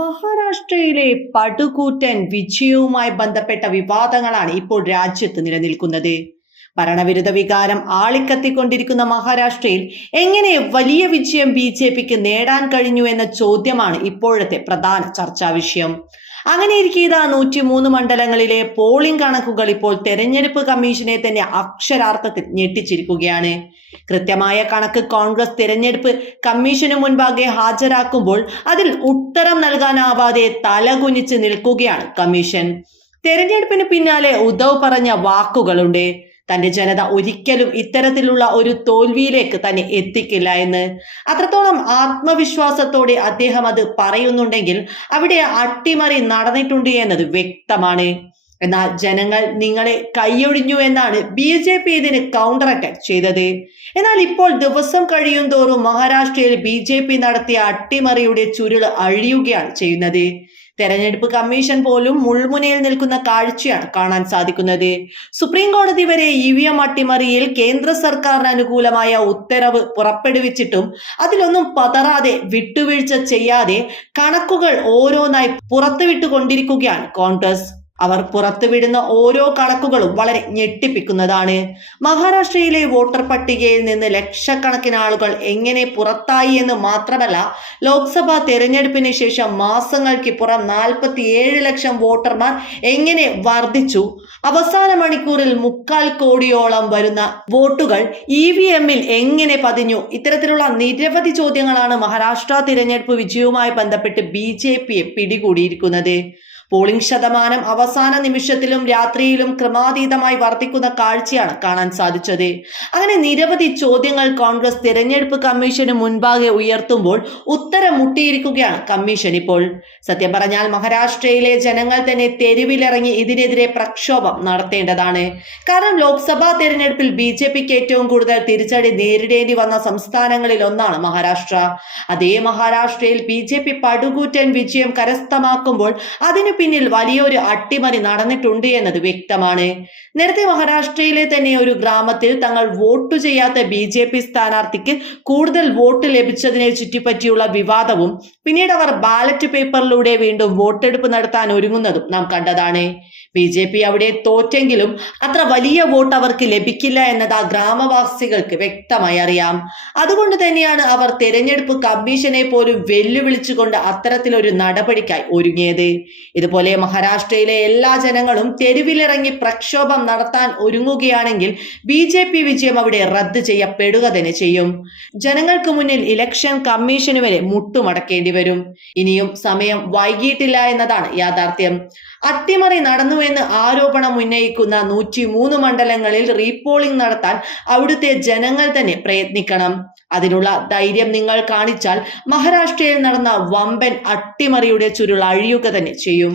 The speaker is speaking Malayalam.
മഹാരാഷ്ട്രയിലെ പടുകൂറ്റൻ വിജയവുമായി ബന്ധപ്പെട്ട വിവാദങ്ങളാണ് ഇപ്പോൾ രാജ്യത്ത് നിലനിൽക്കുന്നത്. ഭരണവിരുദ്ധ വികാരം ആളിക്കത്തിക്കൊണ്ടിരിക്കുന്ന മഹാരാഷ്ട്രയിൽ എങ്ങനെ വലിയ വിജയം ബി ജെ പിക്ക് നേടാൻ കഴിഞ്ഞു എന്ന ചോദ്യമാണ് ഇപ്പോഴത്തെ പ്രധാന ചർച്ചാ വിഷയം. അങ്ങനെ ഇരിക്കെ ഇതാ നൂറ്റി മൂന്ന് മണ്ഡലങ്ങളിലെ പോളിംഗ് കണക്കുകൾ ഇപ്പോൾ തെരഞ്ഞെടുപ്പ് കമ്മീഷനെ തന്നെ അക്ഷരാർത്ഥത്തിൽ ഞെട്ടിച്ചിരിക്കുകയാണ്. കൃത്യമായ കണക്ക് കോൺഗ്രസ് തെരഞ്ഞെടുപ്പ് കമ്മീഷനു മുൻപാകെ ഹാജരാക്കുമ്പോൾ അതിൽ ഉത്തരം നൽകാനാവാതെ തലകുനിച്ച് നിൽക്കുകയാണ് കമ്മീഷൻ. തെരഞ്ഞെടുപ്പിന് പിന്നാലെ ഉദ്ധവ് പറഞ്ഞ വാക്കുകളുണ്ട്. തന്റെ ജനത ഒരിക്കലും ഇത്തരത്തിലുള്ള ഒരു തോൽവിയിലേക്ക് തന്നെ എത്തിക്കില്ല എന്ന്. അത്രത്തോളം ആത്മവിശ്വാസത്തോടെ അദ്ദേഹം അത് പറയുന്നുണ്ടെങ്കിൽ അവിടെ അട്ടിമറി നടന്നിട്ടുണ്ട് എന്നത് വ്യക്തമാണ്. എന്നാൽ ജനങ്ങൾ നിങ്ങളെ കൈയൊഴിഞ്ഞു എന്നാണ് ബി ജെ പി ഇതിന് കൗണ്ടർ അറ്റാക്ക് ചെയ്തത്. എന്നാൽ ഇപ്പോൾ ദിവസം കഴിയും തോറും മഹാരാഷ്ട്രയിൽ ബി ജെ പി നടത്തിയ അട്ടിമറിയുടെ ചുരുൾ അഴിയുകയാണ് ചെയ്യുന്നത്. തെരഞ്ഞെടുപ്പ് കമ്മീഷൻ പോലും മുൾമുനയിൽ നിൽക്കുന്ന കാഴ്ചയാണ് കാണാൻ സാധിക്കുന്നത്. സുപ്രീം കോടതി വരെ ഇ വി എം അട്ടിമറിയിൽ കേന്ദ്ര സർക്കാരിന് അനുകൂലമായ ഉത്തരവ് പുറപ്പെടുവിച്ചിട്ടും അതിലൊന്നും പതറാതെ വിട്ടുവീഴ്ച ചെയ്യാതെ കണക്കുകൾ ഓരോന്നായി പുറത്തുവിട്ടുകൊണ്ടിരിക്കുകയാണ് കോൺഗ്രസ്. അവർ പുറത്തുവിടുന്ന ഓരോ കണക്കുകളും വളരെ ഞെട്ടിപ്പിക്കുന്നതാണ്. മഹാരാഷ്ട്രയിലെ വോട്ടർ പട്ടികയിൽ നിന്ന് ലക്ഷക്കണക്കിന് ആളുകൾ എങ്ങനെ പുറത്തായി എന്ന് മാത്രമല്ല ലോക്സഭാ തെരഞ്ഞെടുപ്പിന് ശേഷം മാസങ്ങൾക്കിപ്പുറം നാൽപ്പത്തിയേഴ് ലക്ഷം വോട്ടർമാർ എങ്ങനെ വർദ്ധിച്ചു? അവസാന മണിക്കൂറിൽ മുക്കാൽ കോടിയോളം വരുന്ന വോട്ടുകൾ ഇ വി എമ്മിൽ എങ്ങനെ പതിഞ്ഞു? ഇത്തരത്തിലുള്ള നിരവധി ചോദ്യങ്ങളാണ് മഹാരാഷ്ട്ര തിരഞ്ഞെടുപ്പ് വിജയവുമായി ബന്ധപ്പെട്ട് ബി ജെ പിയെ പിടികൂടിയിരിക്കുന്നത്. പോളിംഗ് ശതമാനം അവസാന നിമിഷത്തിലും രാത്രിയിലും ക്രമാതീതമായി വർദ്ധിക്കുന്ന കാഴ്ചയാണ് കാണാൻ സാധിച്ചത്. അങ്ങനെ നിരവധി ചോദ്യങ്ങൾ കോൺഗ്രസ് തിരഞ്ഞെടുപ്പ് കമ്മീഷന് മുൻപാകെ ഉയർത്തുമ്പോൾ ഉത്തരം മുട്ടിയിരിക്കുകയാണ് കമ്മീഷൻ ഇപ്പോൾ. സത്യം പറഞ്ഞാൽ മഹാരാഷ്ട്രയിലെ ജനങ്ങൾ തന്നെ തെരുവിലിറങ്ങി ഇതിനെതിരെ പ്രക്ഷോഭം നടത്തേണ്ടതാണ്. കാരണം ലോക്സഭാ തെരഞ്ഞെടുപ്പിൽ ബി ജെ പിക്ക് ഏറ്റവും കൂടുതൽ തിരിച്ചടി നേരിടേണ്ടി വന്ന സംസ്ഥാനങ്ങളിൽ ഒന്നാണ് മഹാരാഷ്ട്ര. അതേ മഹാരാഷ്ട്രയിൽ ബി ജെ പി പടുകൂറ്റൻ വിജയം കരസ്ഥമാക്കുമ്പോൾ അതിനു പിന്നിൽ വലിയൊരു അട്ടിമറി നടന്നിട്ടുണ്ട് എന്നത് വ്യക്തമാണ്. നേരത്തെ മഹാരാഷ്ട്രയിലെ തന്നെ ഒരു ഗ്രാമത്തിൽ തങ്ങൾ വോട്ട് ചെയ്യാത്ത ബി ജെ പി സ്ഥാനാർത്ഥിക്ക് കൂടുതൽ വോട്ട് ലഭിച്ചതിനെ ചുറ്റിപ്പറ്റിയുള്ള വിവാദവും പിന്നീട് അവർ ബാലറ്റ് പേപ്പറിലൂടെ വീണ്ടും വോട്ടെടുപ്പ് നടത്താൻ ഒരുങ്ങുന്നതും നാം കണ്ടതാണ്. ബി ജെ പി അവിടെ തോറ്റെങ്കിലും അത്ര വലിയ വോട്ട് അവർക്ക് ലഭിക്കില്ല എന്നത് ആ ഗ്രാമവാസികൾക്ക് വ്യക്തമായി അറിയാം. അതുകൊണ്ട് തന്നെയാണ് അവർ തെരഞ്ഞെടുപ്പ് കമ്മീഷനെ പോലും വെല്ലുവിളിച്ചുകൊണ്ട് അത്തരത്തിലൊരു നടപടിക്കായി ഒരുങ്ങിയത്. ഇതുപോലെ മഹാരാഷ്ട്രയിലെ എല്ലാ ജനങ്ങളും തെരുവിലിറങ്ങി പ്രക്ഷോഭം നടത്താൻ ഒരുങ്ങുകയാണെങ്കിൽ ബി ജെ പി വിജയം അവിടെ റദ്ദ് ചെയ്യപ്പെടുക തന്നെ ചെയ്യും. ജനങ്ങൾക്ക് മുന്നിൽ ഇലക്ഷൻ കമ്മീഷന് വരെ മുട്ടുമടക്കേണ്ടി വരും. ഇനിയും സമയം വൈകിയിട്ടില്ല എന്നതാണ് യാഥാർത്ഥ്യം. അട്ടിമറി നടന്നുവെന്ന് ആരോപണം ഉന്നയിക്കുന്ന നൂറ്റി മൂന്ന് മണ്ഡലങ്ങളിൽ റീപോളിംഗ് നടത്താൻ അവിടുത്തെ ജനങ്ങൾ തന്നെ പ്രയത്നിക്കണം. അതിനുള്ള ധൈര്യം നിങ്ങൾ കാണിച്ചാൽ മഹാരാഷ്ട്രയിൽ നടന്ന വമ്പൻ അട്ടിമറിയുടെ ചുരുൾ അഴിയുക തന്നെ ചെയ്യും.